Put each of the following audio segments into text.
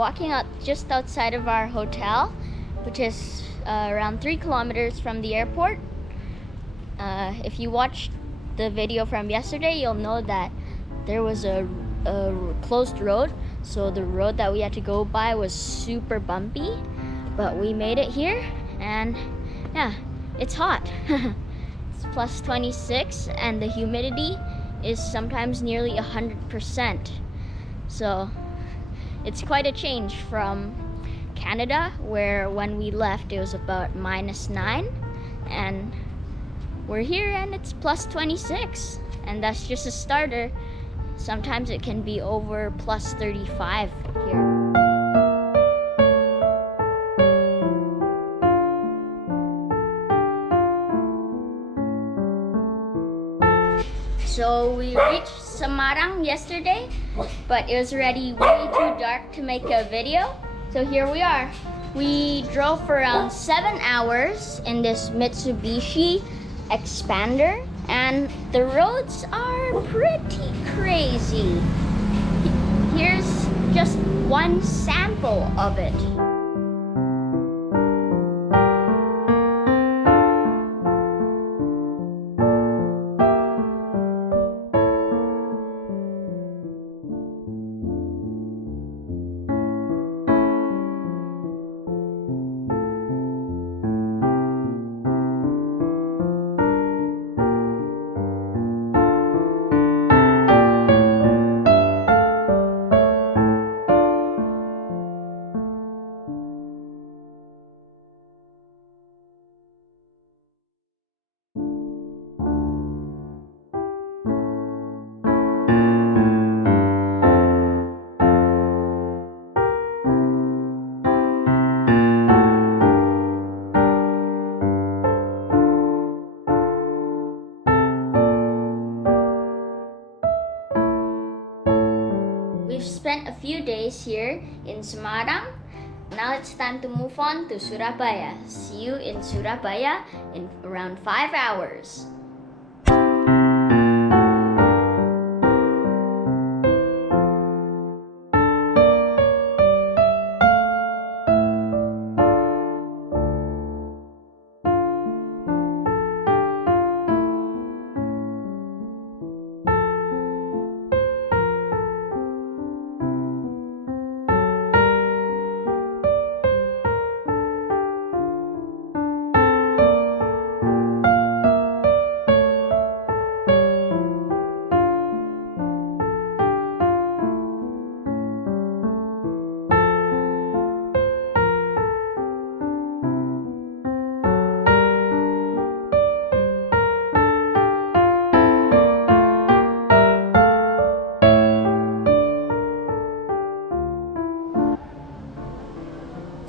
walking out just outside of our hotel, which is around 3 kilometers from the airport. If you watched the video from yesterday, you'll know that there was a closed road, so the road that we had to go by was super bumpy, but we made it here. And yeah, it's hot. It's plus 26 and the humidity is sometimes nearly 100%. So it's quite a change from Canada, where when we left it was about -9, and we're here and it's plus 26, and that's just a starter. Sometimes it can be over plus 35 here. So we reached Samarang yesterday, but it was already way too dark to make a video. So here we are. We drove for around 7 hours in this Mitsubishi Expander, and the roads are pretty crazy. Here's just one sample of it. We've spent a few days here in Samarang. Now it's time to move on to Surabaya. See you in Surabaya in around 5 hours.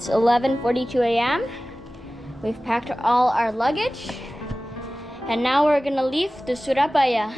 It's 11:42 a.m. We've packed all our luggage, and now we're gonna leave to Surabaya.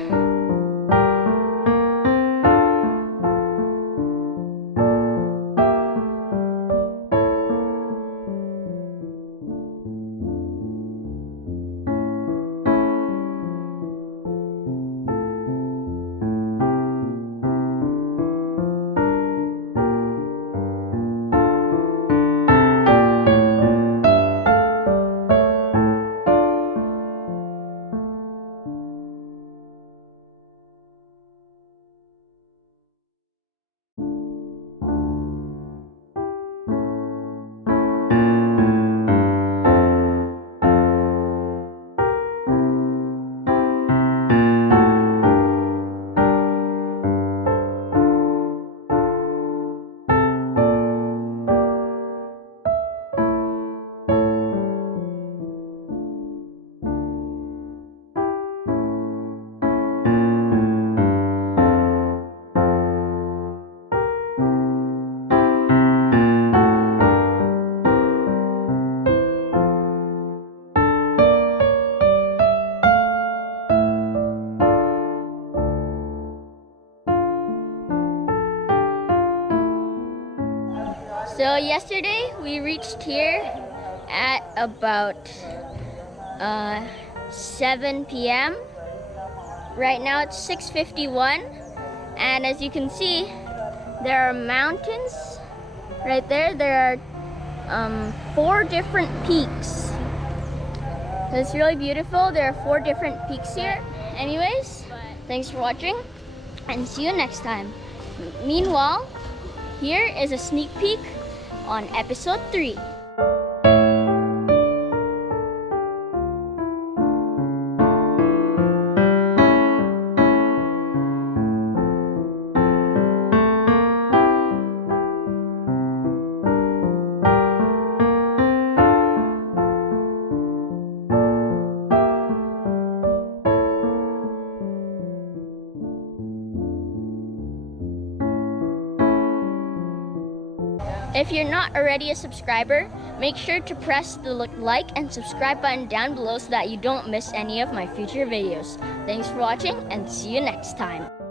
So yesterday we reached here at about 7 p.m. Right now it's 6:51, and as you can see, there are mountains Right there are 4 different peaks. So it's really beautiful. There are 4 different peaks here. Anyways, thanks for watching and see you next time. Meanwhile, here is a sneak peek on episode 3. If you're not already a subscriber, make sure to press the like and subscribe button down below so that you don't miss any of my future videos. Thanks for watching and see you next time.